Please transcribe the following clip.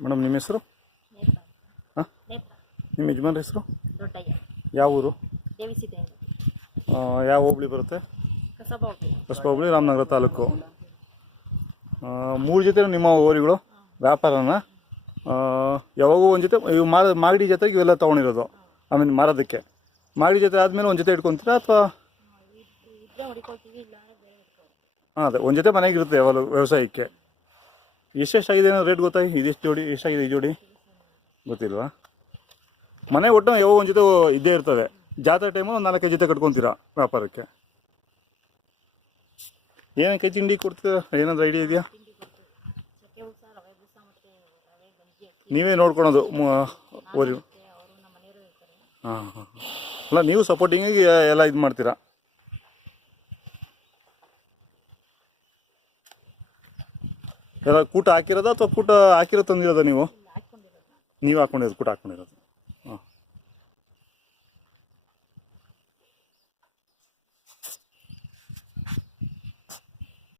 Madam ನಿಮ್ಮ ಹೆಸರು? ಹಾಂ, ನಿಮ್ಮ ಯಜಮಾನ್ರ ಹೆಸರು? ದೊಡ್ಡಯ್ಯ. ಯಾವ ಊರು? ದೇವಿಸಿದೆ. ಯಾವ ಹೋಬಳಿ ಬರುತ್ತೆ? ಕಸಬಾ ಹೋಬಳಿ, ರಾಮನಗರ ತಾಲೂಕು. 3 ಜೊತೆ ನಿಮ್ಮ ಓರಿಗಳು ವ್ಯಾಪಾರನ? ಯಾವಾಗೂ ಒಂದು ಜೊತೆ ಇವು ಮಾಗಡಿ ಜೊತೆಗೆ ಇವೆಲ್ಲ ತೊಗೊಂಡಿರೋದು? ಆಮೇಲೆ ಮಾರೋದಕ್ಕೆ ಮಾಗಡಿ ಜೊತೆ ಆದಮೇಲೆ ಒಂದು ಜೊತೆ ಇಟ್ಕೊತೀರಾ ಅಥವಾ? ಹಾಂ, ಅದೇ ಒಂದು ಜೊತೆ ಮನೆಗಿರುತ್ತೆ ಯಾವಾಗ ವ್ಯವಸಾಯಕ್ಕೆ. ಎಷ್ಟೆಷ್ಟಾಗಿದೆ ಏನೋ ರೇಟ್ ಗೊತ್ತಾಗಿ? ಇದೆಷ್ಟು ಜೋಡಿ, ಎಷ್ಟಾಗಿದೆ ಈ ಜೋಡಿ ಗೊತ್ತಿಲ್ವಾ? ಮನೆ ಒಟ್ಟು ಯಾವಾಗ ಒಂದು ಜೊತೆ ಇದ್ದೇ ಇರ್ತದೆ. ಜಾತ್ರೆ ಟೈಮಲ್ಲಿ ಒಂದು 4-5 ಜೊತೆ ಕಟ್ಕೊತೀರಾ ವ್ಯಾಪಾರಕ್ಕೆ. ಏನೇನು ಕೈ ತಿಂಡಿ ಕೊಡ್ತೀರಾ? ಏನಾದರೂ ಐಡಿಯಾ ಇದೆಯಾ? ನೀವೇ ನೋಡ್ಕೊಳೋದು ಓರಿ? ಹಾಂ ಹಾಂ. ಅಲ್ಲ, ನೀವು ಸಪೋರ್ಟಿಂಗಾಗಿ ಎಲ್ಲ ಇದು ಮಾಡ್ತೀರಾ? ಎಲ್ಲ ಕೂಟ ಹಾಕಿರೋದು ಅಥವಾ ಕೂಟ ಹಾಕಿರೋ ತಂದಿರೋದ? ನೀವು ಹಾಕ್ಕೊಂಡಿರೋದು, ಕೂಟ ಹಾಕ್ಕೊಂಡಿರೋದು.